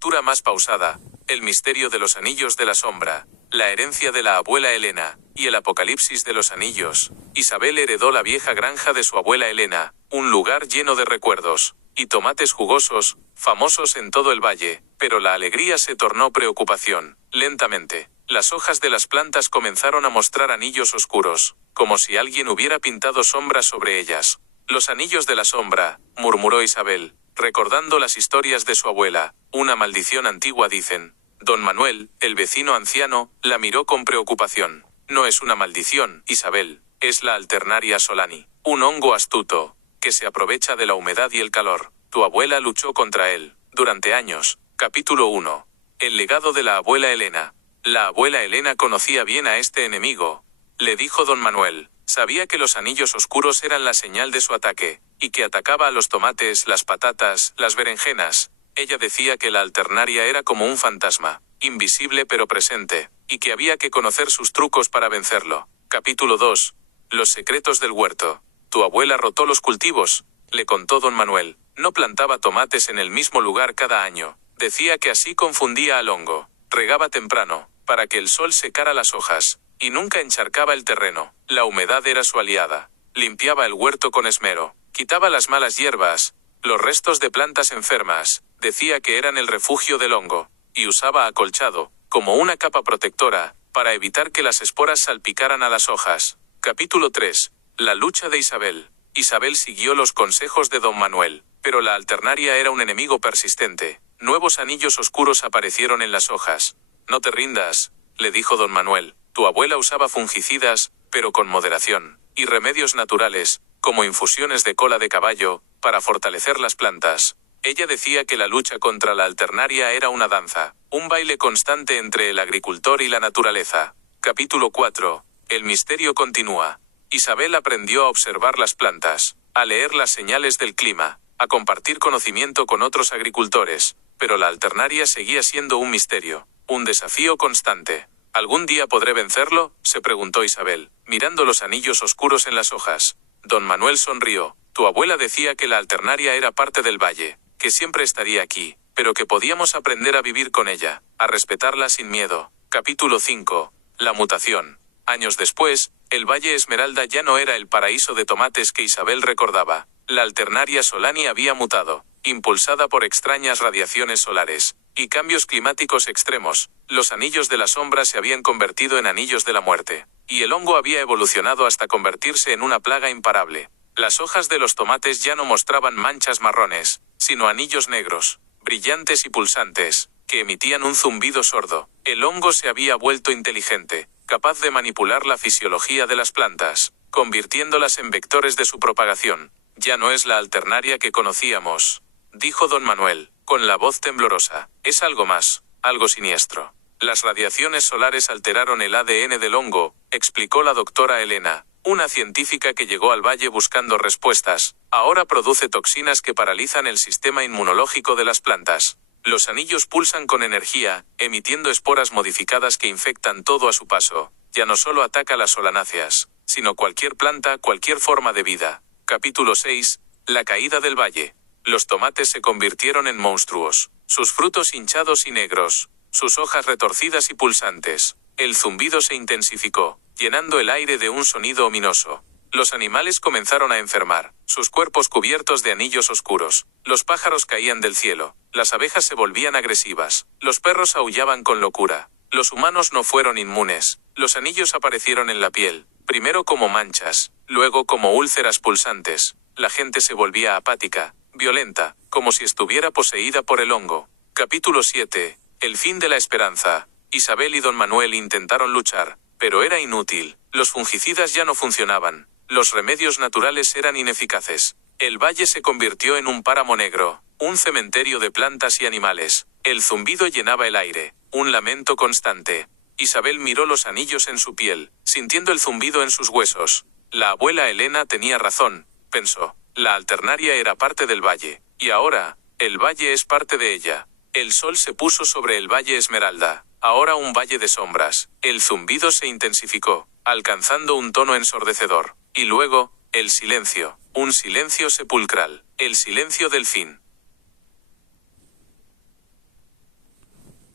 Lectura más pausada. El misterio de los anillos de la sombra. La herencia de la abuela Helena. Y el apocalipsis de los anillos. Isabel heredó la vieja granja de su abuela Helena, un lugar lleno de recuerdos y tomates jugosos, famosos en todo el valle, pero la alegría se tornó preocupación. Lentamente, las hojas de las plantas comenzaron a mostrar anillos oscuros, como si alguien hubiera pintado sombras sobre ellas. Los anillos de la sombra, murmuró Isabel, recordando las historias de su abuela. Una maldición antigua, dicen. Don Manuel, el vecino anciano, la miró con preocupación. No es una maldición, Isabel, es la Alternaria solani, un hongo astuto, que se aprovecha de la humedad y el calor. Tu abuela luchó contra él, durante años. Capítulo 1. El legado de la abuela Helena. La abuela Helena conocía bien a este enemigo, le dijo don Manuel. Sabía que los anillos oscuros eran la señal de su ataque, y que atacaba a los tomates, las patatas, las berenjenas. Ella decía que la Alternaria era como un fantasma, invisible pero presente, y que había que conocer sus trucos para vencerlo. Capítulo 2. Los secretos del huerto. Tu abuela rotó los cultivos, le contó don Manuel. No plantaba tomates en el mismo lugar cada año. Decía que así confundía al hongo. Regaba temprano, para que el sol secara las hojas, y nunca encharcaba el terreno. La humedad era su aliada. Limpiaba el huerto con esmero, quitaba las malas hierbas, los restos de plantas enfermas, decía que eran el refugio del hongo, y usaba acolchado, como una capa protectora, para evitar que las esporas salpicaran a las hojas. Capítulo 3. La lucha de Isabel. Isabel siguió los consejos de don Manuel, pero la Alternaria era un enemigo persistente. Nuevos anillos oscuros aparecieron en las hojas. No te rindas, le dijo don Manuel. Tu abuela usaba fungicidas, pero con moderación, y remedios naturales, como infusiones de cola de caballo, para fortalecer las plantas. Ella decía que la lucha contra la Alternaria era una danza, un baile constante entre el agricultor y la naturaleza. Capítulo 4. El misterio continúa. Isabel aprendió a observar las plantas, a leer las señales del clima, a compartir conocimiento con otros agricultores, pero la Alternaria seguía siendo un misterio, un desafío constante. ¿Algún día podré vencerlo?, se preguntó Isabel, mirando los anillos oscuros en las hojas. Don Manuel sonrió. Tu abuela decía que la Alternaria era parte del valle, que siempre estaría aquí, pero que podíamos aprender a vivir con ella, a respetarla sin miedo. Capítulo 5. La mutación. Años después, el Valle Esmeralda ya no era el paraíso de tomates que Isabel recordaba. La Alternaria solani había mutado, impulsada por extrañas radiaciones solares y cambios climáticos extremos. Los anillos de la sombra se habían convertido en anillos de la muerte, y el hongo había evolucionado hasta convertirse en una plaga imparable. Las hojas de los tomates ya no mostraban manchas marrones, sino anillos negros, brillantes y pulsantes, que emitían un zumbido sordo. El hongo se había vuelto inteligente, capaz de manipular la fisiología de las plantas, convirtiéndolas en vectores de su propagación. Ya no es la Alternaria que conocíamos, dijo don Manuel, con la voz temblorosa. Es algo más, algo siniestro. Las radiaciones solares alteraron el ADN del hongo, explicó la doctora Helena, una científica que llegó al valle buscando respuestas. Ahora produce toxinas que paralizan el sistema inmunológico de las plantas. Los anillos pulsan con energía, emitiendo esporas modificadas que infectan todo a su paso. Ya no solo ataca las solanáceas, sino cualquier planta, cualquier forma de vida. Capítulo 6. La caída del valle. Los tomates se convirtieron en monstruos, sus frutos hinchados y negros, sus hojas retorcidas y pulsantes. El zumbido se intensificó, llenando el aire de un sonido ominoso. Los animales comenzaron a enfermar, sus cuerpos cubiertos de anillos oscuros. Los pájaros caían del cielo, las abejas se volvían agresivas, los perros aullaban con locura. Los humanos no fueron inmunes. Los anillos aparecieron en la piel, primero como manchas, luego como úlceras pulsantes. La gente se volvía apática, violenta, como si estuviera poseída por el hongo. Capítulo 7. El fin de la esperanza. Isabel y don Manuel intentaron luchar, pero era inútil. Los fungicidas ya no funcionaban. Los remedios naturales eran ineficaces. El valle se convirtió en un páramo negro, un cementerio de plantas y animales. El zumbido llenaba el aire, un lamento constante. Isabel miró los anillos en su piel, sintiendo el zumbido en sus huesos. La abuela Helena tenía razón, pensó. La Alternaria era parte del valle, y ahora, el valle es parte de ella. El sol se puso sobre el Valle Esmeralda, ahora un valle de sombras. El zumbido se intensificó, alcanzando un tono ensordecedor. Y luego, el silencio, un silencio sepulcral, el silencio del fin.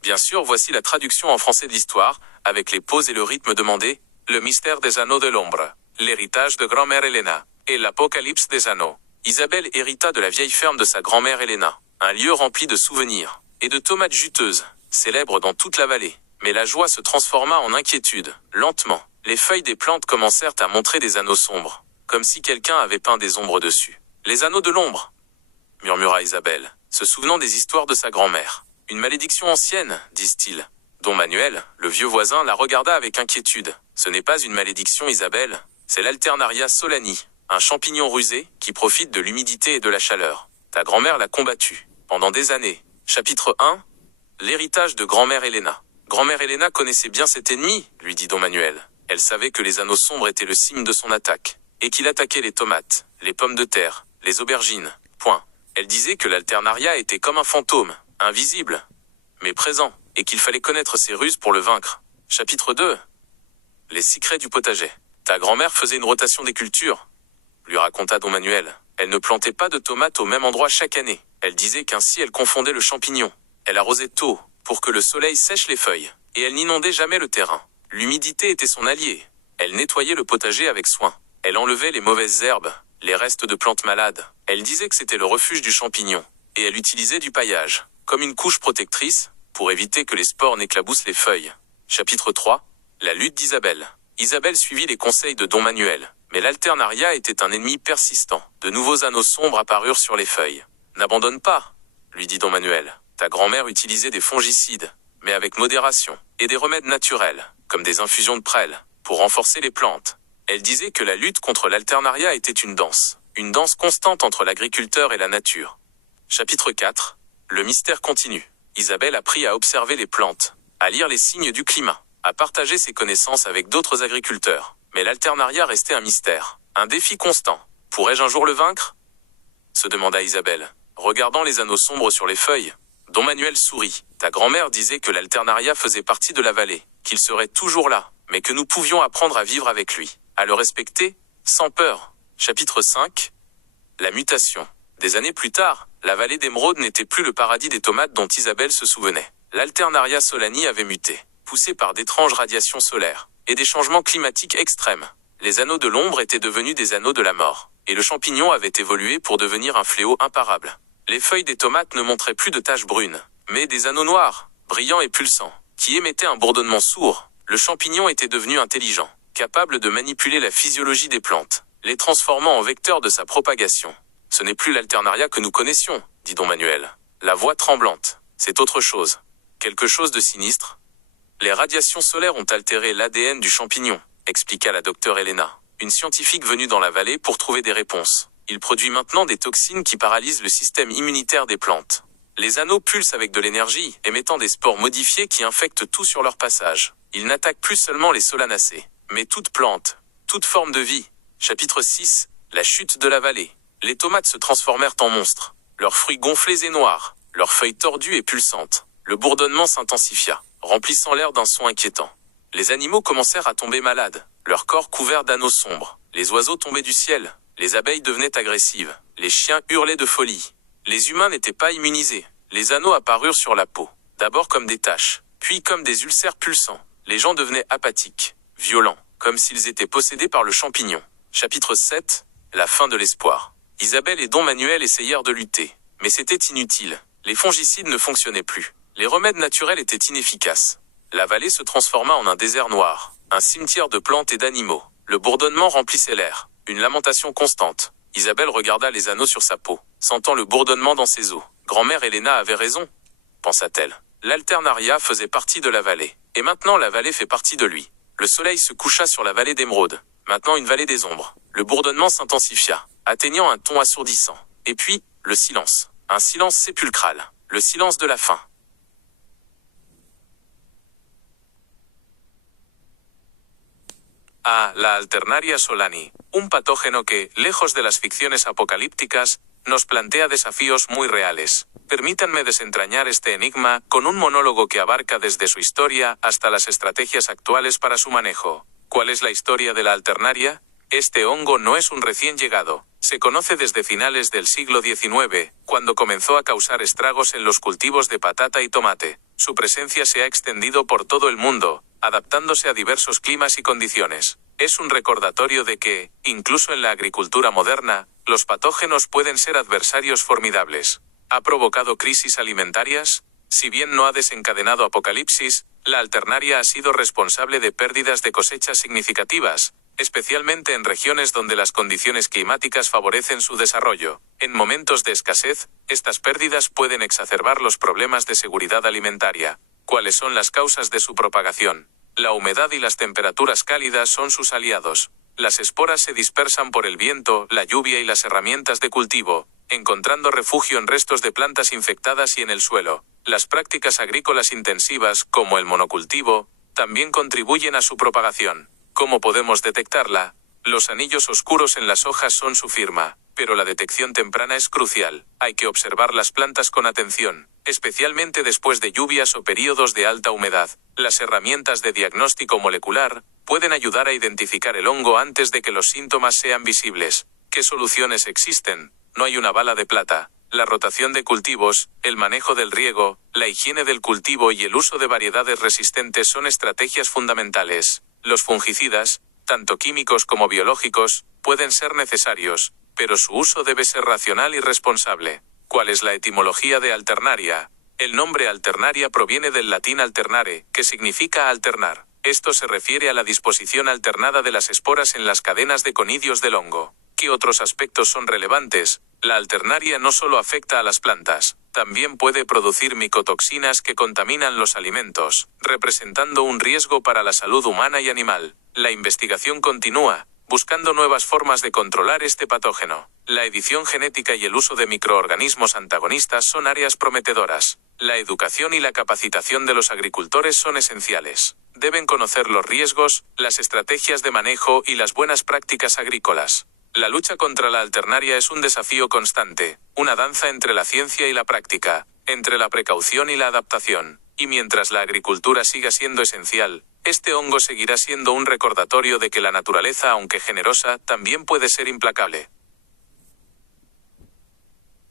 Bien sûr, voici la traduction en français de l'histoire, avec les pauses et le rythme demandé, le mystère des anneaux de l'ombre, l'héritage de grand-mère Helena, et l'apocalypse des anneaux. Isabelle hérita de la vieille ferme de sa grand-mère Helena, un lieu rempli de souvenirs, et de tomates juteuses, célèbres dans toute la vallée. Mais la joie se transforma en inquiétude. Lentement, les feuilles des plantes commencèrent à montrer des anneaux sombres, comme si quelqu'un avait peint des ombres dessus. Les anneaux de l'ombre, murmura Isabelle, se souvenant des histoires de sa grand-mère. Une malédiction ancienne, disent-ils. Don Manuel, le vieux voisin, la regarda avec inquiétude. Ce n'est pas une malédiction, Isabelle, c'est l'Alternaria solani, un champignon rusé qui profite de l'humidité et de la chaleur. Ta grand-mère l'a combattu pendant des années. Chapitre 1. L'héritage de grand-mère Helena. Grand-mère Helena connaissait bien cet ennemi, lui dit Don Manuel. Elle savait que les anneaux sombres étaient le signe de son attaque, et qu'il attaquait les tomates, les pommes de terre, les aubergines. Point. Elle disait que l'Alternaria était comme un fantôme, invisible, mais présent, et qu'il fallait connaître ses ruses pour le vaincre. Chapitre 2. Les secrets du potager. Ta grand-mère faisait une rotation des cultures, lui raconta Don Manuel. Elle ne plantait pas de tomates au même endroit chaque année. Elle disait qu'ainsi elle confondait le champignon. Elle arrosait tôt, pour que le soleil sèche les feuilles, et elle n'inondait jamais le terrain. L'humidité était son allié. Elle nettoyait le potager avec soin. Elle enlevait les mauvaises herbes, les restes de plantes malades. Elle disait que c'était le refuge du champignon. Et elle utilisait du paillage, comme une couche protectrice, pour éviter que les spores n'éclaboussent les feuilles. Chapitre 3. La lutte d'Isabelle. Isabelle suivit les conseils de Don Manuel, mais l'Alternaria était un ennemi persistant. De nouveaux anneaux sombres apparurent sur les feuilles. N'abandonne pas, lui dit Don Manuel. Ta grand-mère utilisait des fongicides, mais avec modération, et des remèdes naturels, comme des infusions de prêle, pour renforcer les plantes. Elle disait que la lutte contre l'Alternaria était une danse constante entre l'agriculteur et la nature. Chapitre 4. Le mystère continue. Isabelle apprit à observer les plantes, à lire les signes du climat, à partager ses connaissances avec d'autres agriculteurs. Mais l'Alternaria restait un mystère, un défi constant. Pourrais-je un jour le vaincre ? Se demanda Isabelle, regardant les anneaux sombres sur les feuilles. Don Manuel sourit. Ta grand-mère disait que l'Alternaria faisait partie de la vallée, qu'il serait toujours là, mais que nous pouvions apprendre à vivre avec lui, à le respecter, sans peur. Chapitre 5. La mutation. Des années plus tard, la vallée d'Émeraude n'était plus le paradis des tomates dont Isabelle se souvenait. L'Alternaria solani avait muté, poussé par d'étranges radiations solaires, et des changements climatiques extrêmes. Les anneaux de l'ombre étaient devenus des anneaux de la mort, et le champignon avait évolué pour devenir un fléau imparable. Les feuilles des tomates ne montraient plus de taches brunes, mais des anneaux noirs, brillants et pulsants, qui émettaient un bourdonnement sourd. Le champignon était devenu intelligent, capable de manipuler la physiologie des plantes, les transformant en vecteurs de sa propagation. Ce n'est plus l'Alternaria que nous connaissions, dit Don Manuel. La voix tremblante. C'est autre chose. Quelque chose de sinistre. Les radiations solaires ont altéré l'ADN du champignon, expliqua la docteure Helena, une scientifique venue dans la vallée pour trouver des réponses. Il produit maintenant des toxines qui paralysent le système immunitaire des plantes. Les anneaux pulsent avec de l'énergie, émettant des spores modifiés qui infectent tout sur leur passage. Ils n'attaquent plus seulement les solanacées, mais toute plante, toute forme de vie. Chapitre 6. La chute de la vallée. Les tomates se transformèrent en monstres. Leurs fruits gonflés et noirs, leurs feuilles tordues et pulsantes. Le bourdonnement s'intensifia, remplissant l'air d'un son inquiétant. Les animaux commencèrent à tomber malades, leur corps couvert d'anneaux sombres. Les oiseaux tombaient du ciel, les abeilles devenaient agressives, les chiens hurlaient de folie. Les humains n'étaient pas immunisés. Les anneaux apparurent sur la peau, d'abord comme des taches, puis comme des ulcères pulsants. Les gens devenaient apathiques, violents, comme s'ils étaient possédés par le champignon. Chapitre 7. La fin de l'espoir. Isabelle et Don Manuel essayèrent de lutter, mais c'était inutile. Les fongicides ne fonctionnaient plus. Les remèdes naturels étaient inefficaces. La vallée se transforma en un désert noir, un cimetière de plantes et d'animaux. Le bourdonnement remplissait l'air, une lamentation constante. Isabelle regarda les anneaux sur sa peau, sentant le bourdonnement dans ses os. Grand-mère Helena avait raison, pensa-t-elle. L'Alternaria faisait partie de la vallée, et maintenant la vallée fait partie de lui. Le soleil se coucha sur la vallée d'Émeraude, maintenant une vallée des ombres. Le bourdonnement s'intensifia, atteignant un ton assourdissant. Et puis, le silence. Un silence sépulcral. Le silence de la faim. La Alternaria solani, un patógeno que, lejos de las ficciones apocalípticas, nos plantea desafíos muy reales. Permítanme desentrañar este enigma con un monólogo que abarca desde su historia hasta las estrategias actuales para su manejo. ¿Cuál es la historia de la Alternaria? Este hongo no es un recién llegado. Se conoce desde finales del siglo XIX, cuando comenzó a causar estragos en los cultivos de patata y tomate. su presencia se ha extendido por todo el mundo, adaptándose a diversos climas y condiciones. Es un recordatorio de que, incluso en la agricultura moderna, los patógenos pueden ser adversarios formidables. ¿Ha provocado crisis alimentarias? Si bien no ha desencadenado apocalipsis, la alternaria ha sido responsable de pérdidas de cosechas significativas, especialmente en regiones donde las condiciones climáticas favorecen su desarrollo. En momentos de escasez, estas pérdidas pueden exacerbar los problemas de seguridad alimentaria. ¿Cuáles son las causas de su propagación? La humedad y las temperaturas cálidas son sus aliados. Las esporas se dispersan por el viento, la lluvia y las herramientas de cultivo, encontrando refugio en restos de plantas infectadas y en el suelo. Las prácticas agrícolas intensivas, como el monocultivo, también contribuyen a su propagación. ¿Cómo podemos detectarla? Los anillos oscuros en las hojas son su firma, pero la detección temprana es crucial. Hay que observar las plantas con atención, especialmente después de lluvias o periodos de alta humedad. Las herramientas de diagnóstico molecular pueden ayudar a identificar el hongo antes de que los síntomas sean visibles. ¿Qué soluciones existen? No hay una bala de plata. La rotación de cultivos, el manejo del riego, la higiene del cultivo y el uso de variedades resistentes son estrategias fundamentales. Los fungicidas, tanto químicos como biológicos, pueden ser necesarios, pero su uso debe ser racional y responsable. ¿Cuál es la etimología de alternaria? El nombre alternaria proviene del latín alternare, que significa alternar. Esto se refiere a la disposición alternada de las esporas en las cadenas de conidios del hongo. ¿Qué otros aspectos son relevantes? La alternaria no solo afecta a las plantas, también puede producir micotoxinas que contaminan los alimentos, representando un riesgo para la salud humana y animal. La investigación continúa, buscando nuevas formas de controlar este patógeno. La edición genética y el uso de microorganismos antagonistas son áreas prometedoras. La educación y la capacitación de los agricultores son esenciales. Deben conocer los riesgos, las estrategias de manejo y las buenas prácticas agrícolas. La lucha contra la alternaria es un desafío constante, una danza entre la ciencia y la práctica, entre la precaución y la adaptación. Y mientras la agricultura siga siendo esencial, este hongo seguirá siendo un recordatorio de que la naturaleza, aunque generosa, también puede ser implacable.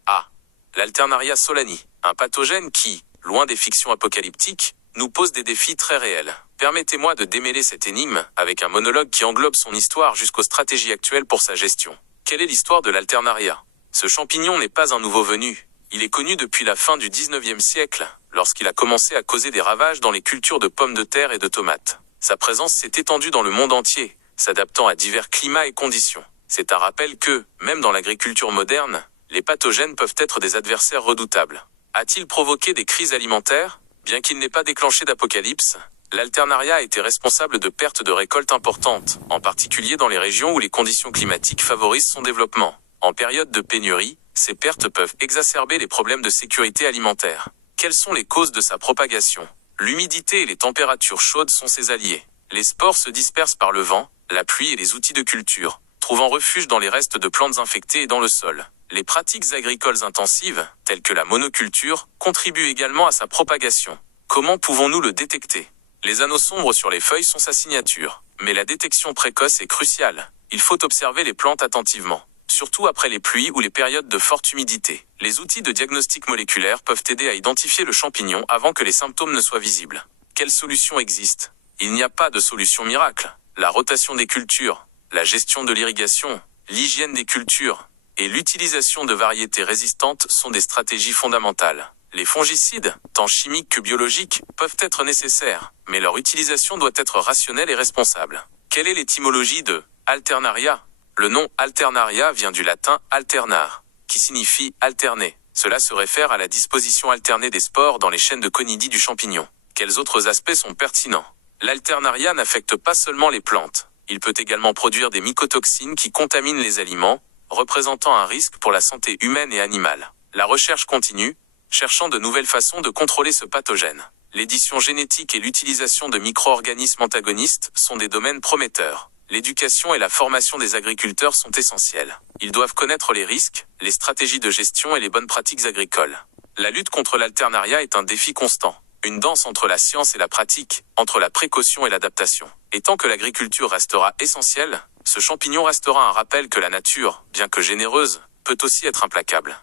A. L'Alternaria solani, un pathogène qui, loin des fictions apocalyptiques, nous pose des défis très réels. Permettez-moi de démêler cette énigme avec un monologue qui englobe son histoire jusqu'aux stratégies actuelles pour sa gestion. Quelle est l'histoire de l'Alternaria? Ce champignon n'est pas un nouveau venu. Il est connu depuis la fin du 19e siècle, lorsqu'il a commencé à causer des ravages dans les cultures de pommes de terre et de tomates. Sa présence s'est étendue dans le monde entier, s'adaptant à divers climats et conditions. C'est un rappel que, même dans l'agriculture moderne, les pathogènes peuvent être des adversaires redoutables. A-t-il provoqué des crises alimentaires? Bien qu'il n'ait pas déclenché d'apocalypse, l'Alternaria a été responsable de pertes de récoltes importantes, en particulier dans les régions où les conditions climatiques favorisent son développement. En période de pénurie, ces pertes peuvent exacerber les problèmes de sécurité alimentaire. Quelles sont les causes de sa propagation? L'humidité et les températures chaudes sont ses alliés. Les spores se dispersent par le vent, la pluie et les outils de culture, trouvant refuge dans les restes de plantes infectées et dans le sol. Les pratiques agricoles intensives, telles que la monoculture, contribuent également à sa propagation. Comment pouvons-nous le détecter? Les anneaux sombres sur les feuilles sont sa signature, mais la détection précoce est cruciale. Il faut observer les plantes attentivement, surtout après les pluies ou les périodes de forte humidité. Les outils de diagnostic moléculaire peuvent aider à identifier le champignon avant que les symptômes ne soient visibles. Quelles solutions existent? Il n'y a pas de solution miracle. La rotation des cultures, la gestion de l'irrigation, l'hygiène des cultures et l'utilisation de variétés résistantes sont des stratégies fondamentales. Les fongicides, tant chimiques que biologiques, peuvent être nécessaires, mais leur utilisation doit être rationnelle et responsable. Quelle est l'étymologie de Alternaria? Le nom Alternaria vient du latin alternar, qui signifie alterner. Cela se réfère à la disposition alternée des spores dans les chaînes de conidie du champignon. Quels autres aspects sont pertinents? L'Alternaria n'affecte pas seulement les plantes. Il peut également produire des mycotoxines qui contaminent les aliments, représentant un risque pour la santé humaine et animale. La recherche continue, cherchant de nouvelles façons de contrôler ce pathogène. L'édition génétique et l'utilisation de micro-organismes antagonistes sont des domaines prometteurs. L'éducation et la formation des agriculteurs sont essentielles. Ils doivent connaître les risques, les stratégies de gestion et les bonnes pratiques agricoles. La lutte contre l'Alternaria est un défi constant. Une danse entre la science et la pratique, entre la précaution et l'adaptation. Et tant que l'agriculture restera essentielle, ce champignon restera un rappel que la nature, bien que généreuse, peut aussi être implacable.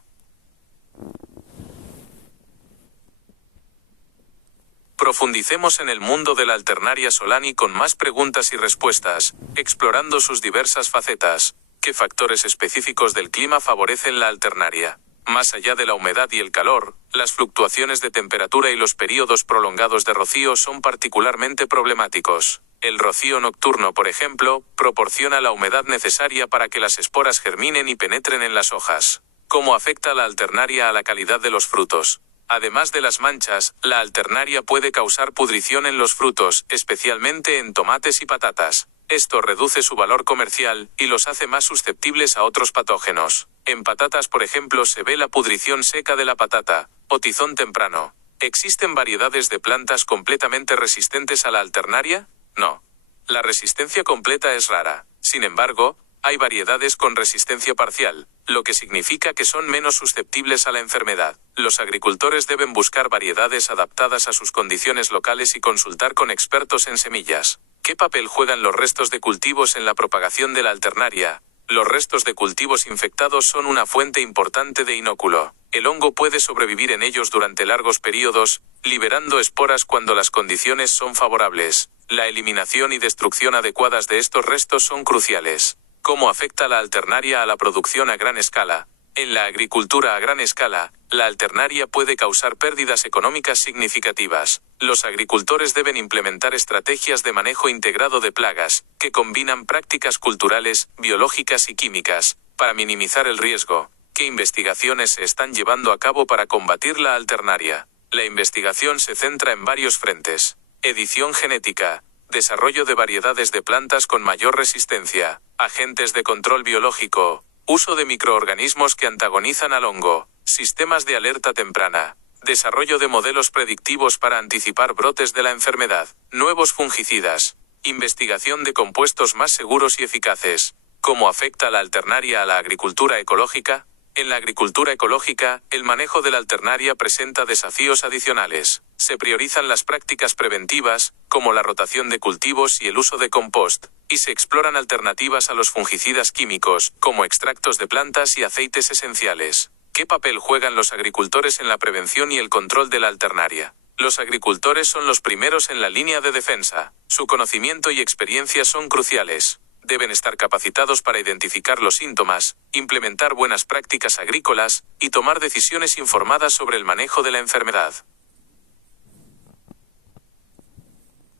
Profundicemos en el mundo de la Alternaria solani con más preguntas y respuestas, explorando sus diversas facetas. ¿Qué factores específicos del clima favorecen la Alternaria? Más allá de la humedad y el calor, las fluctuaciones de temperatura y los períodos prolongados de rocío son particularmente problemáticos. El rocío nocturno, por ejemplo, proporciona la humedad necesaria para que las esporas germinen y penetren en las hojas. ¿Cómo afecta la Alternaria a la calidad de los frutos? Además de las manchas, la Alternaria puede causar pudrición en los frutos, especialmente en tomates y patatas. Esto reduce su valor comercial y los hace más susceptibles a otros patógenos. En patatas, por ejemplo, se ve la pudrición seca de la patata, o tizón temprano. ¿Existen variedades de plantas completamente resistentes a la Alternaria? No. La resistencia completa es rara. Sin embargo, hay variedades con resistencia parcial, lo que significa que son menos susceptibles a la enfermedad. Los agricultores deben buscar variedades adaptadas a sus condiciones locales y consultar con expertos en semillas. ¿Qué papel juegan los restos de cultivos en la propagación de la Alternaria? Los restos de cultivos infectados son una fuente importante de inóculo. El hongo puede sobrevivir en ellos durante largos periodos, liberando esporas cuando las condiciones son favorables. La eliminación y destrucción adecuadas de estos restos son cruciales. ¿Cómo afecta la Alternaria a la producción a gran escala? En la agricultura a gran escala, la Alternaria puede causar pérdidas económicas significativas. Los agricultores deben implementar estrategias de manejo integrado de plagas, que combinan prácticas culturales, biológicas y químicas, para minimizar el riesgo. ¿Qué investigaciones se están llevando a cabo para combatir la Alternaria? La investigación se centra en varios frentes. Edición genética. Desarrollo de variedades de plantas con mayor resistencia. Agentes de control biológico. Uso de microorganismos que antagonizan al hongo. Sistemas de alerta temprana. Desarrollo de modelos predictivos para anticipar brotes de la enfermedad. Nuevos fungicidas. Investigación de compuestos más seguros y eficaces. ¿Cómo afecta la Alternaria a la agricultura ecológica? En la agricultura ecológica, el manejo de la Alternaria presenta desafíos adicionales. Se priorizan las prácticas preventivas, como la rotación de cultivos y el uso de compost, y se exploran alternativas a los fungicidas químicos, como extractos de plantas y aceites esenciales. ¿Qué papel juegan los agricultores en la prevención y el control de la Alternaria? Los agricultores son los primeros en la línea de defensa. Su conocimiento y experiencia son cruciales. Deben estar capacitados para identificar los síntomas, implementar buenas prácticas agrícolas y tomar decisiones informadas sobre el manejo de la enfermedad.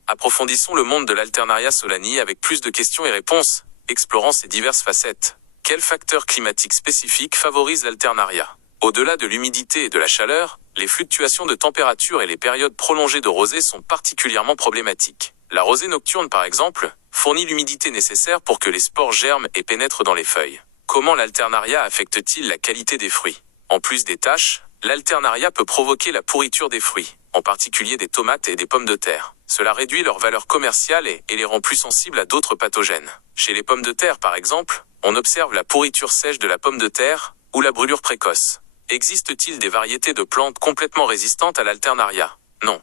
Approfondissons le monde de l'Alternaria solani avec plus de questions et réponses, explorant ses diverses facettes. Quels facteurs climatiques spécifiques favorisent l'Alternaria? Au-delà de l'humidité et de la chaleur, les fluctuations de température et les périodes prolongées de rosée sont particulièrement problématiques. La rosée nocturne, par exemple, fournit l'humidité nécessaire pour que les spores germent et pénètrent dans les feuilles. Comment l'Alternaria affecte-t-il la qualité des fruits? En plus des taches, l'Alternaria peut provoquer la pourriture des fruits, en particulier des tomates et des pommes de terre. Cela réduit leur valeur commerciale et les rend plus sensibles à d'autres pathogènes. Chez les pommes de terre, par exemple, on observe la pourriture sèche de la pomme de terre ou la brûlure précoce. Existe-t-il des variétés de plantes complètement résistantes à l'Alternaria? Non.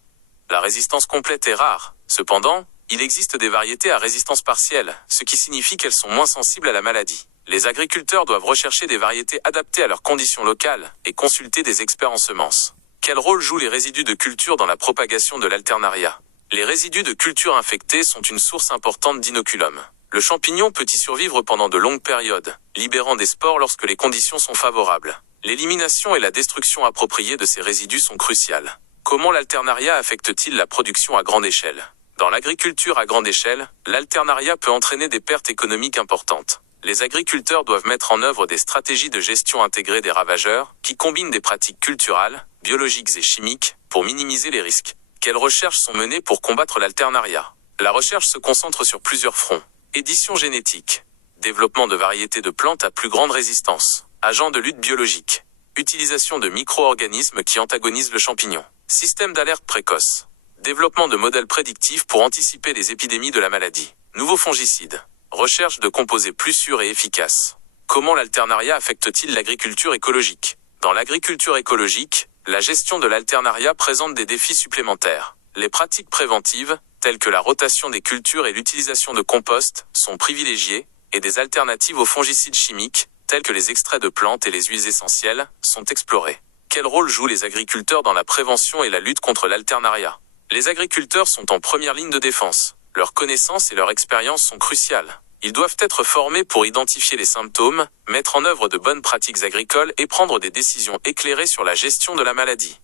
La résistance complète est rare. Cependant, il existe des variétés à résistance partielle, ce qui signifie qu'elles sont moins sensibles à la maladie. Les agriculteurs doivent rechercher des variétés adaptées à leurs conditions locales et consulter des experts en semences. Quel rôle jouent les résidus de culture dans la propagation de l'Alternaria? Les résidus de culture infectés sont une source importante d'inoculum. Le champignon peut y survivre pendant de longues périodes, libérant des spores lorsque les conditions sont favorables. L'élimination et la destruction appropriée de ces résidus sont cruciales. Comment l'Alternaria affecte-t-il la production à grande échelle? Dans l'agriculture à grande échelle, l'Alternaria peut entraîner des pertes économiques importantes. Les agriculteurs doivent mettre en œuvre des stratégies de gestion intégrée des ravageurs, qui combinent des pratiques culturales, biologiques et chimiques, pour minimiser les risques. Quelles recherches sont menées pour combattre l'Alternaria? La recherche se concentre sur plusieurs fronts. Édition génétique. Développement de variétés de plantes à plus grande résistance. Agents de lutte biologique. Utilisation de micro-organismes qui antagonisent le champignon. Système d'alerte précoce. Développement de modèles prédictifs pour anticiper les épidémies de la maladie. Nouveaux fongicides. Recherche de composés plus sûrs et efficaces. Comment l'Alternaria affecte-t-il l'agriculture écologique? Dans l'agriculture écologique, la gestion de l'Alternaria présente des défis supplémentaires. Les pratiques préventives, telles que la rotation des cultures et l'utilisation de compost, sont privilégiées, et des alternatives aux fongicides chimiques, tels que les extraits de plantes et les huiles essentielles, sont explorées. Quel rôle jouent les agriculteurs dans la prévention et la lutte contre l'Alternaria? Les agriculteurs sont en première ligne de défense. Leurs connaissances et leur expérience sont cruciales. Ils doivent être formés pour identifier les symptômes, mettre en œuvre de bonnes pratiques agricoles et prendre des décisions éclairées sur la gestion de la maladie.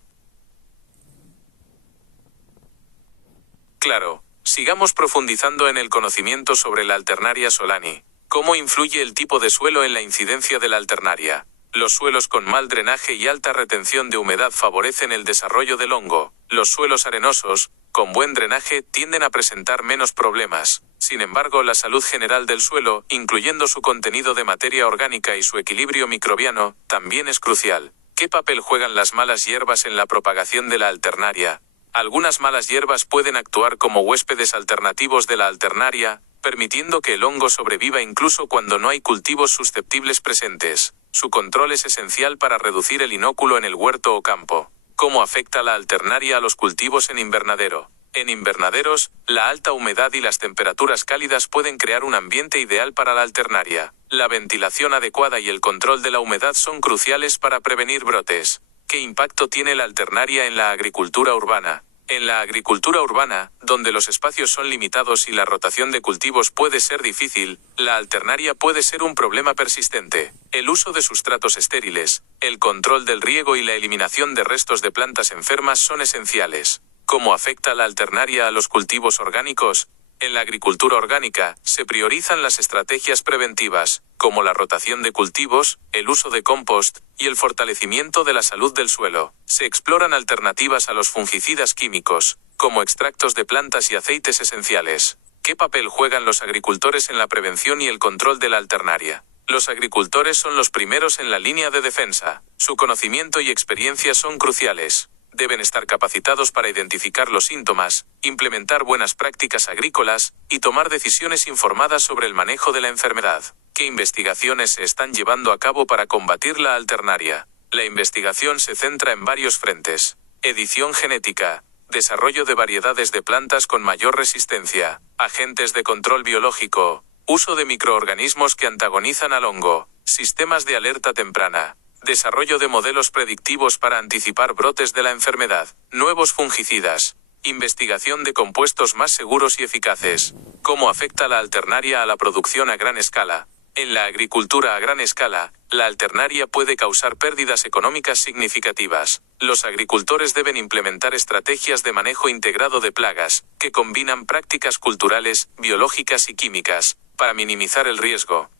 Claro. Sigamos profundizando en el conocimiento sobre la Alternaria solani. ¿Cómo influye el tipo de suelo en la incidencia de la alternaria? Los suelos con mal drenaje y alta retención de humedad favorecen el desarrollo del hongo. Los suelos arenosos, con buen drenaje, tienden a presentar menos problemas. Sin embargo, la salud general del suelo, incluyendo su contenido de materia orgánica y su equilibrio microbiano, también es crucial. ¿Qué papel juegan las malas hierbas en la propagación de la alternaria? Algunas malas hierbas pueden actuar como huéspedes alternativos de la alternaria, permitiendo que el hongo sobreviva incluso cuando no hay cultivos susceptibles presentes. Su control es esencial para reducir el inóculo en el huerto o campo. ¿Cómo afecta la alternaria a los cultivos en invernadero? En invernaderos, la alta humedad y las temperaturas cálidas pueden crear un ambiente ideal para la alternaria. La ventilación adecuada y el control de la humedad son cruciales para prevenir brotes. ¿Qué impacto tiene la alternaria en la agricultura urbana? En la agricultura urbana, donde los espacios son limitados y la rotación de cultivos puede ser difícil, la alternaria puede ser un problema persistente. El uso de sustratos estériles, el control del riego y la eliminación de restos de plantas enfermas son esenciales. ¿Cómo afecta la alternaria a los cultivos orgánicos? En la agricultura orgánica, se priorizan las estrategias preventivas, como la rotación de cultivos, el uso de compost y el fortalecimiento de la salud del suelo. Se exploran alternativas a los fungicidas químicos, como extractos de plantas y aceites esenciales. ¿Qué papel juegan los agricultores en la prevención y el control de la alternaria? Los agricultores son los primeros en la línea de defensa. Su conocimiento y experiencia son cruciales. Deben estar capacitados para identificar los síntomas, implementar buenas prácticas agrícolas y tomar decisiones informadas sobre el manejo de la enfermedad. ¿Qué investigaciones se están llevando a cabo para combatir la alternaria? La investigación se centra en varios frentes: edición genética, desarrollo de variedades de plantas con mayor resistencia, agentes de control biológico, uso de microorganismos que antagonizan al hongo, sistemas de alerta temprana, desarrollo de modelos predictivos para anticipar brotes de la enfermedad, nuevos fungicidas, investigación de compuestos más seguros y eficaces. ¿Cómo afecta la alternaria a la producción a gran escala? En la agricultura a gran escala, la alternaria puede causar pérdidas económicas significativas. Los agricultores deben implementar estrategias de manejo integrado de plagas, que combinan prácticas culturales, biológicas y químicas, para minimizar el riesgo.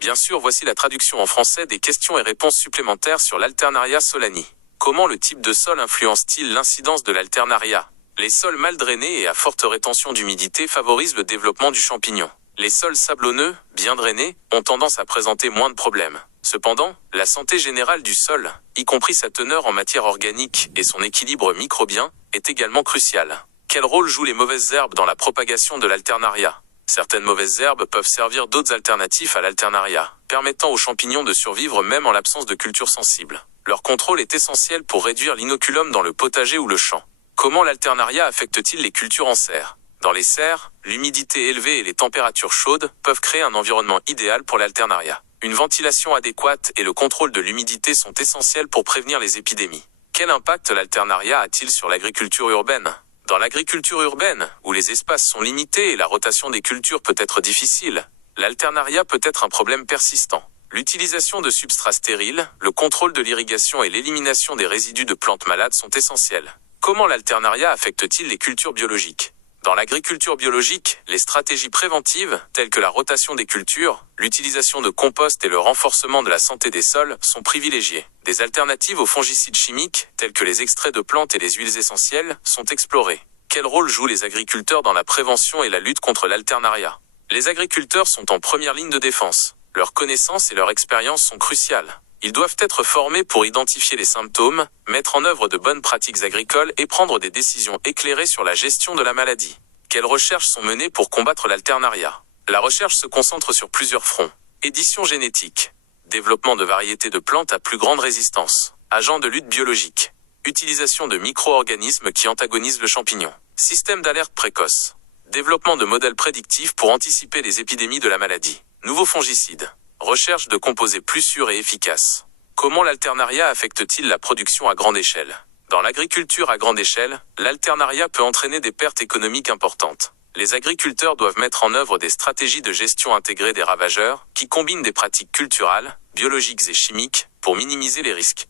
Bien sûr, voici la traduction en français des questions et réponses supplémentaires sur l'Alternaria solani. Comment le type de sol influence-t-il l'incidence de l'Alternaria? Les sols mal drainés et à forte rétention d'humidité favorisent le développement du champignon. Les sols sablonneux, bien drainés, ont tendance à présenter moins de problèmes. Cependant, la santé générale du sol, y compris sa teneur en matière organique et son équilibre microbien, est également cruciale. Quel rôle jouent les mauvaises herbes dans la propagation de l'Alternaria? Certaines mauvaises herbes peuvent servir d'autres alternatives à l'Alternaria, permettant aux champignons de survivre même en l'absence de cultures sensibles. Leur contrôle est essentiel pour réduire l'inoculum dans le potager ou le champ. Comment l'Alternaria affecte-t-il les cultures en serre? Dans les serres, l'humidité élevée et les températures chaudes peuvent créer un environnement idéal pour l'Alternaria. Une ventilation adéquate et le contrôle de l'humidité sont essentiels pour prévenir les épidémies. Quel impact l'Alternaria a-t-il sur l'agriculture urbaine? Dans l'agriculture urbaine, où les espaces sont limités et la rotation des cultures peut être difficile, l'Alternaria peut être un problème persistant. L'utilisation de substrats stériles, le contrôle de l'irrigation et l'élimination des résidus de plantes malades sont essentiels. Comment l'Alternaria affecte-t-il les cultures biologiques? Dans l'agriculture biologique, les stratégies préventives, telles que la rotation des cultures, l'utilisation de compost et le renforcement de la santé des sols, sont privilégiées. Des alternatives aux fongicides chimiques, tels que les extraits de plantes et les huiles essentielles, sont explorées. Quel rôle jouent les agriculteurs dans la prévention et la lutte contre l'Alternaria? Les agriculteurs sont en première ligne de défense. Leurs connaissances et leur expérience sont cruciales. Ils doivent être formés pour identifier les symptômes, mettre en œuvre de bonnes pratiques agricoles et prendre des décisions éclairées sur la gestion de la maladie. Quelles recherches sont menées pour combattre l'Alternaria? La recherche se concentre sur plusieurs fronts. Édition génétique. Développement de variétés de plantes à plus grande résistance. Agents de lutte biologique. Utilisation de micro-organismes qui antagonisent le champignon. Système d'alerte précoce. Développement de modèles prédictifs pour anticiper les épidémies de la maladie. Nouveaux fongicides. Recherche de composés plus sûrs et efficaces. Comment l'Alternaria affecte-t-il la production à grande échelle? Dans l'agriculture à grande échelle, l'alternariat peut entraîner des pertes économiques importantes. Les agriculteurs doivent mettre en œuvre des stratégies de gestion intégrée des ravageurs, qui combinent des pratiques culturales, biologiques et chimiques, pour minimiser les risques.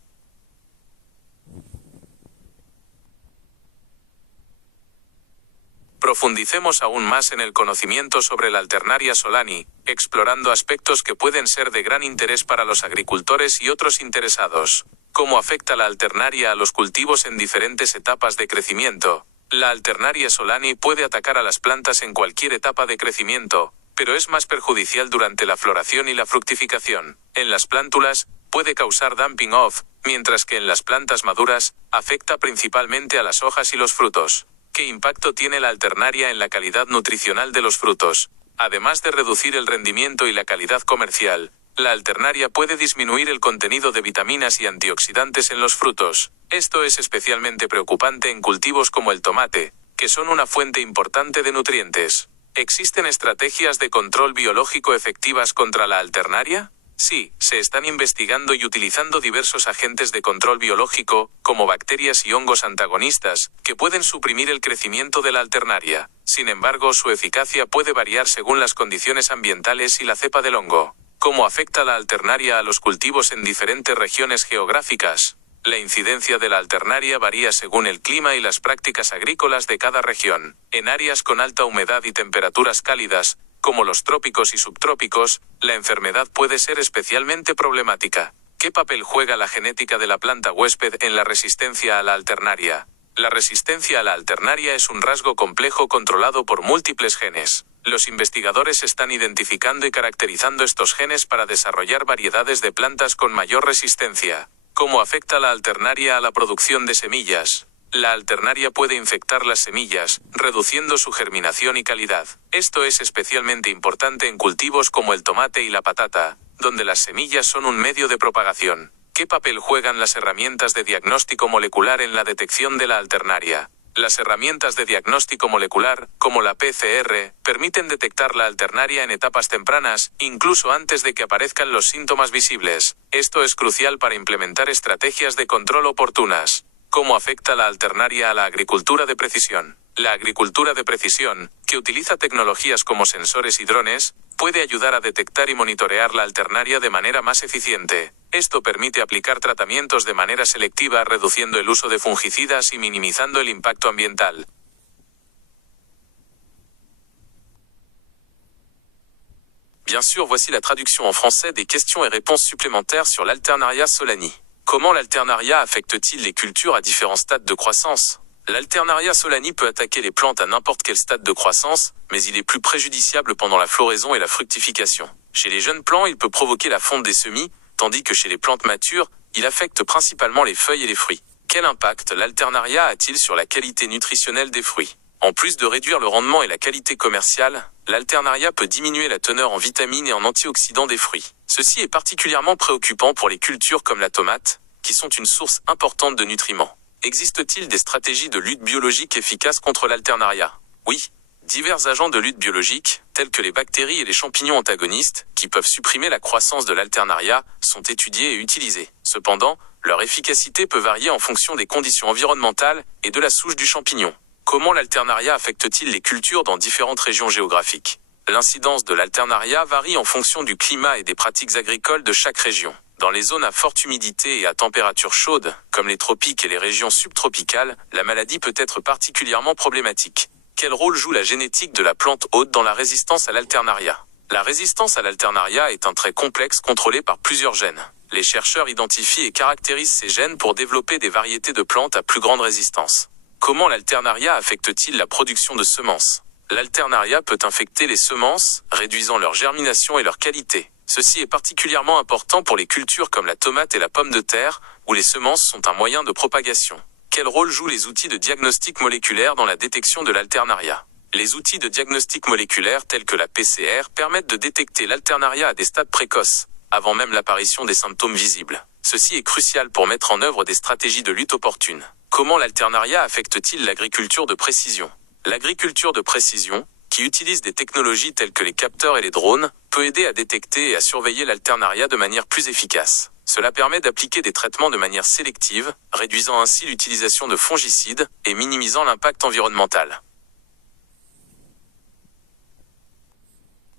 Profundicemos aún más en el conocimiento sobre la Alternaria solani, explorando aspectos que pueden ser de gran interés para los agricultores y otros interesados. ¿Cómo afecta la Alternaria a los cultivos en diferentes etapas de crecimiento? La Alternaria solani puede atacar a las plantas en cualquier etapa de crecimiento, pero es más perjudicial durante la floración y la fructificación. En las plántulas, puede causar damping off, mientras que en las plantas maduras, afecta principalmente a las hojas y los frutos. ¿Qué impacto tiene la Alternaria en la calidad nutricional de los frutos? Además de reducir el rendimiento y la calidad comercial, la Alternaria puede disminuir el contenido de vitaminas y antioxidantes en los frutos. Esto es especialmente preocupante en cultivos como el tomate, que son una fuente importante de nutrientes. ¿Existen estrategias de control biológico efectivas contra la Alternaria? Sí, se están investigando y utilizando diversos agentes de control biológico, como bacterias y hongos antagonistas, que pueden suprimir el crecimiento de la Alternaria. Sin embargo, su eficacia puede variar según las condiciones ambientales y la cepa del hongo. ¿Cómo afecta la Alternaria a los cultivos en diferentes regiones geográficas? La incidencia de la Alternaria varía según el clima y las prácticas agrícolas de cada región. En áreas con alta humedad y temperaturas cálidas, como los trópicos y subtrópicos, la enfermedad puede ser especialmente problemática. ¿Qué papel juega la genética de la planta huésped en la resistencia a la Alternaria? La resistencia a la Alternaria es un rasgo complejo controlado por múltiples genes. Los investigadores están identificando y caracterizando estos genes para desarrollar variedades de plantas con mayor resistencia. ¿Cómo afecta la Alternaria a la producción de semillas? La Alternaria puede infectar las semillas, reduciendo su germinación y calidad. Esto es especialmente importante en cultivos como el tomate y la patata, donde las semillas son un medio de propagación. ¿Qué papel juegan las herramientas de diagnóstico molecular en la detección de la Alternaria? Las herramientas de diagnóstico molecular, como la PCR, permiten detectar la Alternaria en etapas tempranas, incluso antes de que aparezcan los síntomas visibles. Esto es crucial para implementar estrategias de control oportunas. ¿Cómo afecta la Alternaria a la agricultura de precisión? La agricultura de precisión, que utiliza tecnologías como sensores y drones, puede ayudar a detectar y monitorear la Alternaria de manera más eficiente. Esto permite aplicar tratamientos de manera selectiva, reduciendo el uso de fungicidas y minimizando el impacto ambiental. Bien sûr, voici la traduction en français des questions et réponses supplémentaires sur l'Alternaria solani. Comment l'Alternaria affecte-t-il les cultures à différents stades de croissance? L'Alternaria solani peut attaquer les plantes à n'importe quel stade de croissance, mais il est plus préjudiciable pendant la floraison et la fructification. Chez les jeunes plants, il peut provoquer la fonte des semis, tandis que chez les plantes matures, il affecte principalement les feuilles et les fruits. Quel impact l'Alternaria a-t-il sur la qualité nutritionnelle des fruits? En plus de réduire le rendement et la qualité commerciale, l'Alternaria peut diminuer la teneur en vitamines et en antioxydants des fruits. Ceci est particulièrement préoccupant pour les cultures comme la tomate, qui sont une source importante de nutriments. Existe-t-il des stratégies de lutte biologique efficaces contre l'Alternaria? Oui. Divers agents de lutte biologique, tels que les bactéries et les champignons antagonistes, qui peuvent supprimer la croissance de l'Alternaria, sont étudiés et utilisés. Cependant, leur efficacité peut varier en fonction des conditions environnementales et de la souche du champignon. Comment l'Alternaria affecte-t-il les cultures dans différentes régions géographiques? L'incidence de l'Alternaria varie en fonction du climat et des pratiques agricoles de chaque région. Dans les zones à forte humidité et à température chaude, comme les tropiques et les régions subtropicales, la maladie peut être particulièrement problématique. Quel rôle joue la génétique de la plante hôte dans la résistance à l'Alternaria? La résistance à l'Alternaria est un trait complexe contrôlé par plusieurs gènes. Les chercheurs identifient et caractérisent ces gènes pour développer des variétés de plantes à plus grande résistance. Comment l'Alternaria affecte-t-il la production de semences? L'Alternaria peut infecter les semences, réduisant leur germination et leur qualité. Ceci est particulièrement important pour les cultures comme la tomate et la pomme de terre, où les semences sont un moyen de propagation. Quel rôle jouent les outils de diagnostic moléculaire dans la détection de l'Alternaria? Les outils de diagnostic moléculaire tels que la PCR permettent de détecter l'Alternaria à des stades précoces, avant même l'apparition des symptômes visibles. Ceci est crucial pour mettre en œuvre des stratégies de lutte opportunes. Comment l'Alternaria affecte-t-il l'agriculture de précision? L'agriculture de précision, qui utilise des technologies telles que les capteurs et les drones, peut aider à détecter et à surveiller l'alternariat de manière plus efficace. Cela permet d'appliquer des traitements de manière sélective, réduisant ainsi l'utilisation de fongicides et minimisant l'impact environnemental.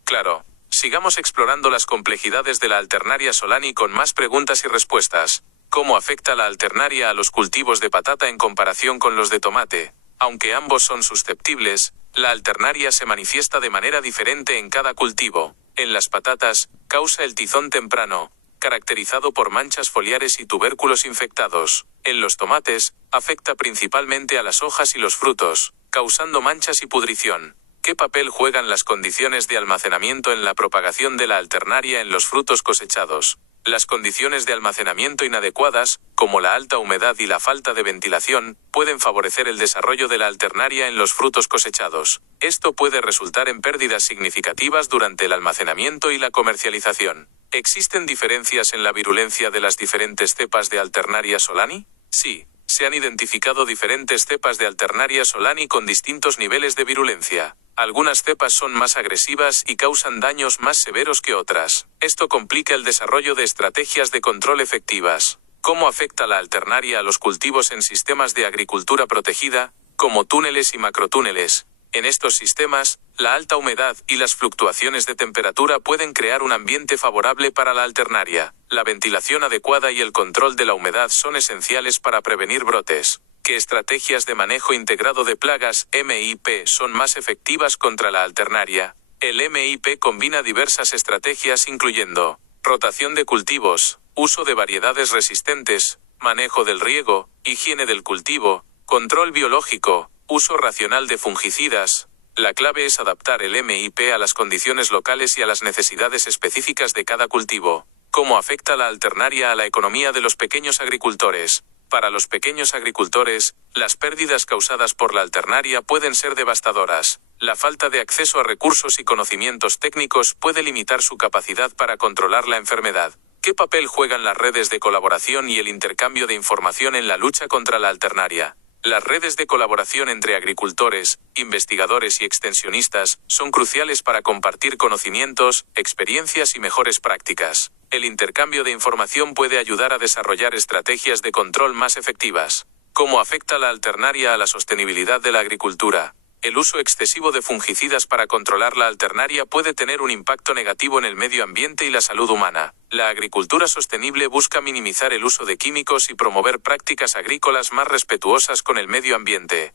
Claro. Sigamos explorando las complejidades de la Alternaria solani con más preguntas y respuestas. ¿Cómo afecta la Alternaria a los cultivos de patata en comparación con los de tomate? Aunque ambos son susceptibles, la Alternaria se manifiesta de manera diferente en cada cultivo. En las patatas, causa el tizón temprano, caracterizado por manchas foliares y tubérculos infectados. En los tomates, afecta principalmente a las hojas y los frutos, causando manchas y pudrición. ¿Qué papel juegan las condiciones de almacenamiento en la propagación de la Alternaria en los frutos cosechados? Las condiciones de almacenamiento inadecuadas, como la alta humedad y la falta de ventilación, pueden favorecer el desarrollo de la Alternaria en los frutos cosechados. Esto puede resultar en pérdidas significativas durante el almacenamiento y la comercialización. ¿Existen diferencias en la virulencia de las diferentes cepas de Alternaria solani? Sí, se han identificado diferentes cepas de Alternaria solani con distintos niveles de virulencia. Algunas cepas son más agresivas y causan daños más severos que otras. Esto complica el desarrollo de estrategias de control efectivas. ¿Cómo afecta la Alternaria a los cultivos en sistemas de agricultura protegida, como túneles y macrotúneles? En estos sistemas, la alta humedad y las fluctuaciones de temperatura pueden crear un ambiente favorable para la Alternaria. La ventilación adecuada y el control de la humedad son esenciales para prevenir brotes. ¿Qué estrategias de manejo integrado de plagas, MIP, son más efectivas contra la Alternaria? El MIP combina diversas estrategias incluyendo rotación de cultivos, uso de variedades resistentes, manejo del riego, higiene del cultivo, control biológico, uso racional de fungicidas. La clave es adaptar el MIP a las condiciones locales y a las necesidades específicas de cada cultivo. ¿Cómo afecta la Alternaria a la economía de los pequeños agricultores? Para los pequeños agricultores, las pérdidas causadas por la Alternaria pueden ser devastadoras. La falta de acceso a recursos y conocimientos técnicos puede limitar su capacidad para controlar la enfermedad. ¿Qué papel juegan las redes de colaboración y el intercambio de información en la lucha contra la Alternaria? Las redes de colaboración entre agricultores, investigadores y extensionistas son cruciales para compartir conocimientos, experiencias y mejores prácticas. El intercambio de información puede ayudar a desarrollar estrategias de control más efectivas. ¿Cómo afecta la Alternaria a la sostenibilidad de la agricultura? El uso excesivo de fungicidas para controlar la Alternaria puede tener un impacto negativo en el medio ambiente y la salud humana. La agricultura sostenible busca minimizar el uso de químicos y promover prácticas agrícolas más respetuosas con el medio ambiente.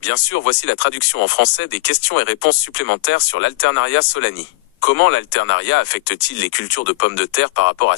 Bien sûr, voici la traduction en français des questions et réponses supplémentaires sur l'Alternaria solani. Comment l'Alternaria affecte-t-il les cultures de pommes de terre par rapport à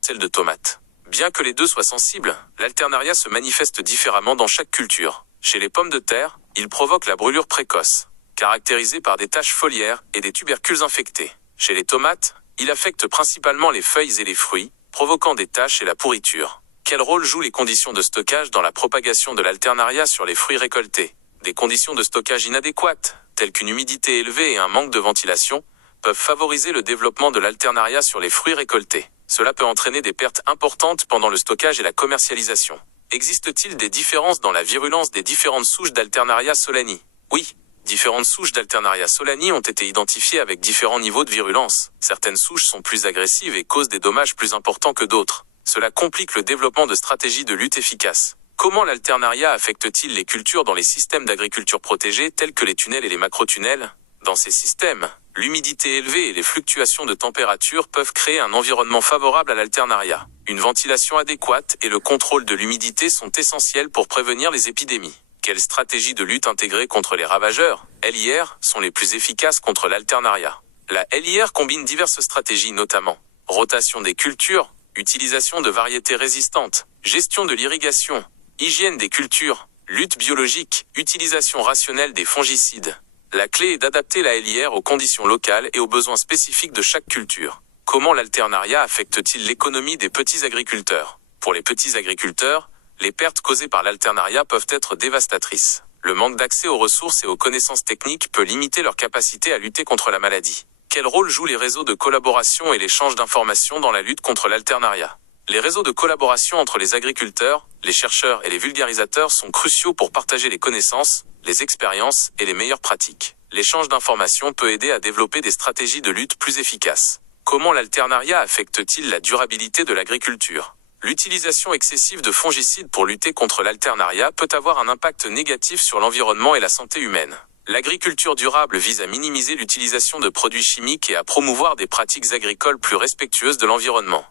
celle de tomates? Bien que les deux soient sensibles, l'Alternaria se manifeste différemment dans chaque culture. Chez les pommes de terre, il provoque la brûlure précoce, caractérisée par des taches foliaires et des tubercules infectés. Chez les tomates, il affecte principalement les feuilles et les fruits, provoquant des taches et la pourriture. Quel rôle jouent les conditions de stockage dans la propagation de l'Alternaria sur les fruits récoltés? Des conditions de stockage inadéquates, telles qu'une humidité élevée et un manque de ventilation, peuvent favoriser le développement de l'Alternaria sur les fruits récoltés. Cela peut entraîner des pertes importantes pendant le stockage et la commercialisation. Existe-t-il des différences dans la virulence des différentes souches d'Alternaria solani? Oui, différentes souches d'Alternaria solani ont été identifiées avec différents niveaux de virulence. Certaines souches sont plus agressives et causent des dommages plus importants que d'autres. Cela complique le développement de stratégies de lutte efficaces. Comment l'Alternaria affecte-t-il les cultures dans les systèmes d'agriculture protégés tels que les tunnels et les macrotunnels? Dans ces systèmes, l'humidité élevée et les fluctuations de température peuvent créer un environnement favorable à l'Alternaria. Une ventilation adéquate et le contrôle de l'humidité sont essentiels pour prévenir les épidémies. Quelles stratégies de lutte intégrées contre les ravageurs, LIR, sont les plus efficaces contre l'Alternaria? La LIR combine diverses stratégies notamment rotation des cultures, utilisation de variétés résistantes, gestion de l'irrigation, hygiène des cultures, lutte biologique, utilisation rationnelle des fongicides. La clé est d'adapter la LIR aux conditions locales et aux besoins spécifiques de chaque culture. Comment l'Alternaria affecte-t-il l'économie des petits agriculteurs? Pour les petits agriculteurs, les pertes causées par l'Alternaria peuvent être dévastatrices. Le manque d'accès aux ressources et aux connaissances techniques peut limiter leur capacité à lutter contre la maladie. Quel rôle jouent les réseaux de collaboration et l'échange d'informations dans la lutte contre l'Alternaria? Les réseaux de collaboration entre les agriculteurs, les chercheurs et les vulgarisateurs sont cruciaux pour partager les connaissances, les expériences et les meilleures pratiques. L'échange d'informations peut aider à développer des stratégies de lutte plus efficaces. Comment l'alternariat affecte-t-il la durabilité de l'agriculture? L'utilisation excessive de fongicides pour lutter contre l'alternariat peut avoir un impact négatif sur l'environnement et la santé humaine. L'agriculture durable vise à minimiser l'utilisation de produits chimiques et à promouvoir des pratiques agricoles plus respectueuses de l'environnement.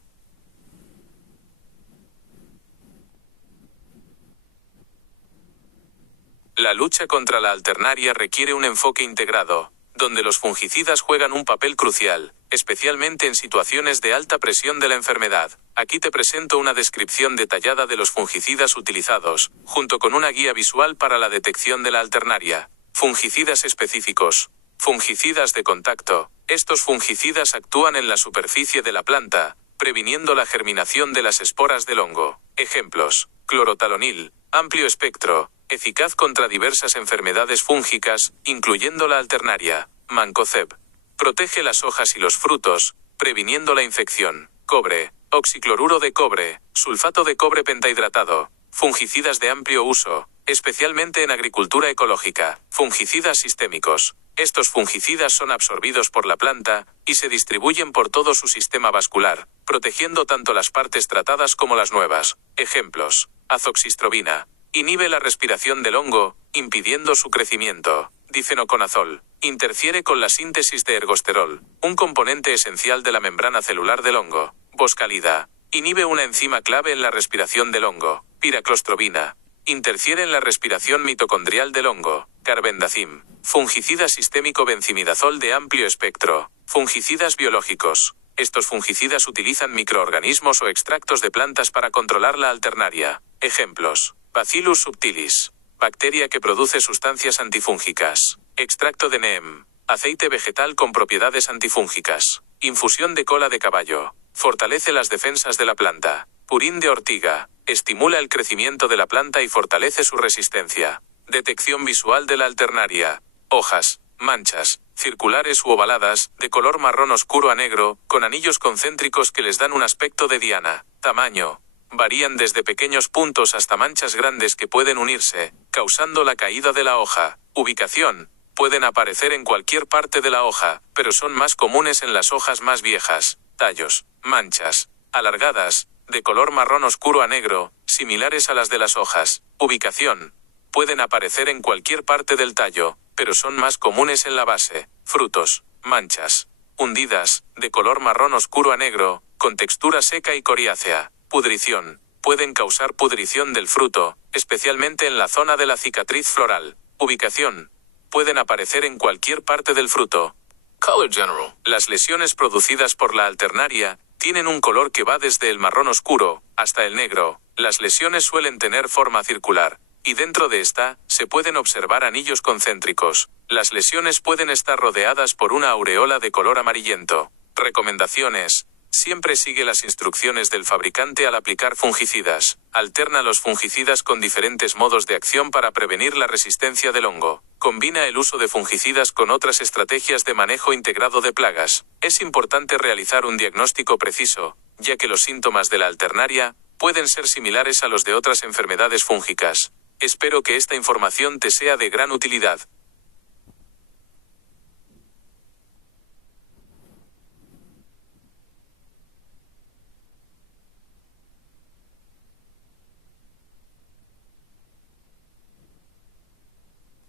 La lucha contra la alternaria requiere un enfoque integrado, donde los fungicidas juegan un papel crucial, especialmente en situaciones de alta presión de la enfermedad. Aquí te presento una descripción detallada de los fungicidas utilizados, junto con una guía visual para la detección de la alternaria. Fungicidas específicos. Fungicidas de contacto. Estos fungicidas actúan en la superficie de la planta, previniendo la germinación de las esporas del hongo. Ejemplos: clorotalonil, amplio espectro, eficaz contra diversas enfermedades fúngicas, incluyendo la alternaria. Mancozeb, protege las hojas y los frutos, previniendo la infección. Cobre, oxicloruro de cobre, sulfato de cobre pentahidratado. Fungicidas de amplio uso, especialmente en agricultura ecológica. Fungicidas sistémicos. Estos fungicidas son absorbidos por la planta y se distribuyen por todo su sistema vascular, protegiendo tanto las partes tratadas como las nuevas. Ejemplos: azoxastrobina, inhibe la respiración del hongo, impidiendo su crecimiento. Difenoconazol, interfiere con la síntesis de ergosterol, un componente esencial de la membrana celular del hongo. Boscalida, inhibe una enzima clave en la respiración del hongo. Piraclostrobina, interfiere en la respiración mitocondrial del hongo. Carbendazim, fungicida sistémico benzimidazol de amplio espectro. Fungicidas biológicos. Estos fungicidas utilizan microorganismos o extractos de plantas para controlar la alternaria. Ejemplos: Bacillus subtilis, bacteria que produce sustancias antifúngicas. Extracto de neem, aceite vegetal con propiedades antifúngicas. Infusión de cola de caballo, fortalece las defensas de la planta. Purín de ortiga, estimula el crecimiento de la planta y fortalece su resistencia. Detección visual de la alternaria. Hojas, manchas, circulares u ovaladas, de color marrón oscuro a negro, con anillos concéntricos que les dan un aspecto de diana. Tamaño. Varían desde pequeños puntos hasta manchas grandes que pueden unirse, causando la caída de la hoja. Ubicación. Pueden aparecer en cualquier parte de la hoja, pero son más comunes en las hojas más viejas. Tallos. Manchas. Alargadas, de color marrón oscuro a negro, similares a las de las hojas. Ubicación. Pueden aparecer en cualquier parte del tallo, pero son más comunes en la base. Frutos. Manchas. Hundidas, de color marrón oscuro a negro, con textura seca y coriácea. Pudrición. Pueden causar pudrición del fruto, especialmente en la zona de la cicatriz floral. Ubicación. Pueden aparecer en cualquier parte del fruto. Color general. Las lesiones producidas por la alternaria tienen un color que va desde el marrón oscuro hasta el negro. Las lesiones suelen tener forma circular, y dentro de esta, se pueden observar anillos concéntricos. Las lesiones pueden estar rodeadas por una aureola de color amarillento. Recomendaciones. Siempre sigue las instrucciones del fabricante al aplicar fungicidas. Alterna los fungicidas con diferentes modos de acción para prevenir la resistencia del hongo. Combina el uso de fungicidas con otras estrategias de manejo integrado de plagas. Es importante realizar un diagnóstico preciso, ya que los síntomas de la alternaria pueden ser similares a los de otras enfermedades fúngicas. Espero que esta información te sea de gran utilidad.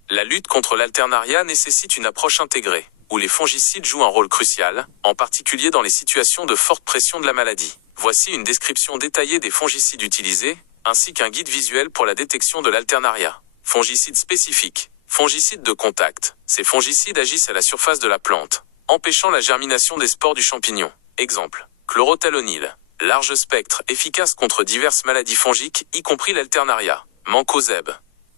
La lutte contre l'alternariat nécessite une approche intégrée, où les fongicides jouent un rôle crucial, en particulier dans les situations de forte pression de la maladie. Voici une description détaillée des fongicides utilisés, ainsi qu'un guide visuel pour la détection de l'alternariat. Fongicides spécifiques. Fongicides de contact. Ces fongicides agissent à la surface de la plante, empêchant la germination des spores du champignon. Exemple: chlorotalonil. Large spectre, efficace contre diverses maladies fongiques, y compris l'alternariat. Mancozeb.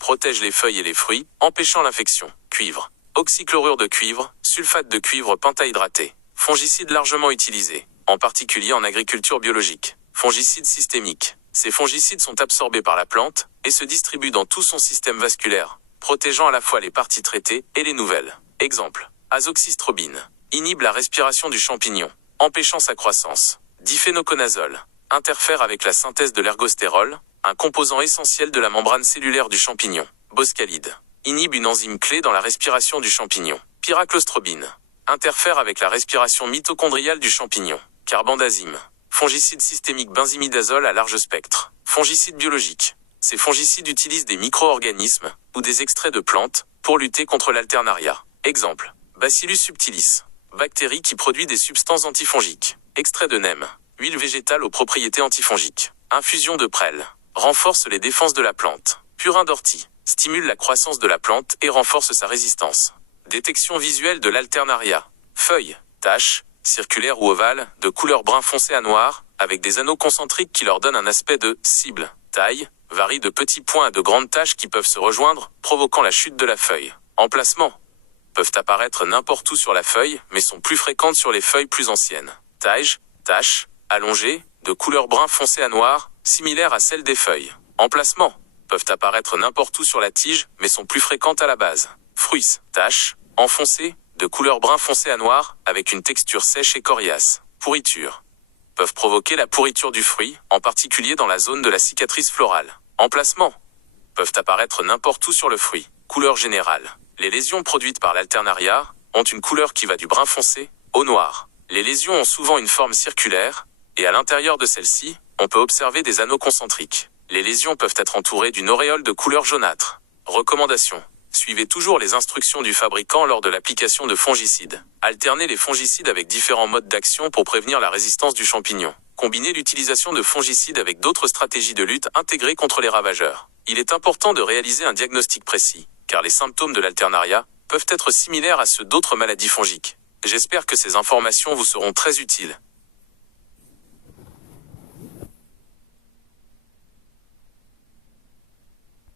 Protège les feuilles et les fruits, empêchant l'infection. Cuivre. Oxychlorure de cuivre, sulfate de cuivre pentahydraté. Fongicide largement utilisé, en particulier en agriculture biologique. Fongicide systémique. Ces fongicides sont absorbés par la plante et se distribuent dans tout son système vasculaire, protégeant à la fois les parties traitées et les nouvelles. Exemple: azoxystrobine. Inhibe la respiration du champignon, empêchant sa croissance. Difénoconazole. interfère avec la synthèse de l'ergostérol, un composant essentiel de la membrane cellulaire du champignon. Boscalide. Inhibe une enzyme clé dans la respiration du champignon. Pyraclostrobine. Interfère avec la respiration mitochondriale du champignon. Carbendazime. Fongicide systémique benzimidazole à large spectre. Fongicide biologique. Ces fongicides utilisent des micro-organismes, ou des extraits de plantes, pour lutter contre l'alternaria. Exemple. Bacillus subtilis. Bactérie qui produit des substances antifongiques. Extrait de neem. Huile végétale aux propriétés antifongiques. Infusion de prêle. Renforce les défenses de la plante. Purin d'ortie. Stimule la croissance de la plante et renforce sa résistance. Détection visuelle de l'alternaria. Feuilles, taches, circulaires ou ovales, de couleur brun foncé à noir, avec des anneaux concentriques qui leur donnent un aspect de cible. Taille, varie de petits points à de grandes taches qui peuvent se rejoindre, provoquant la chute de la feuille. Emplacement. Peuvent apparaître n'importe où sur la feuille, mais sont plus fréquentes sur les feuilles plus anciennes. Taille, taches, allongées, de couleur brun foncé à noir, similaires à celles des feuilles. Emplacement. Peuvent apparaître n'importe où sur la tige, mais sont plus fréquentes à la base. Fruits, taches, enfoncées, de couleur brun foncé à noir, avec une texture sèche et coriace. Pourriture. Peuvent provoquer la pourriture du fruit, en particulier dans la zone de la cicatrice florale. Emplacement. Peuvent apparaître n'importe où sur le fruit. Couleur générale. Les lésions produites par l'alternaria ont une couleur qui va du brun foncé au noir. Les lésions ont souvent une forme circulaire, et à l'intérieur de celle-ci, on peut observer des anneaux concentriques. Les lésions peuvent être entourées d'une auréole de couleur jaunâtre. Recommandation. Suivez toujours les instructions du fabricant lors de l'application de fongicides. Alternez les fongicides avec différents modes d'action pour prévenir la résistance du champignon. Combinez l'utilisation de fongicides avec d'autres stratégies de lutte intégrées contre les ravageurs. Il est important de réaliser un diagnostic précis, car les symptômes de l'alternaria peuvent être similaires à ceux d'autres maladies fongiques. J'espère que ces informations vous seront très utiles.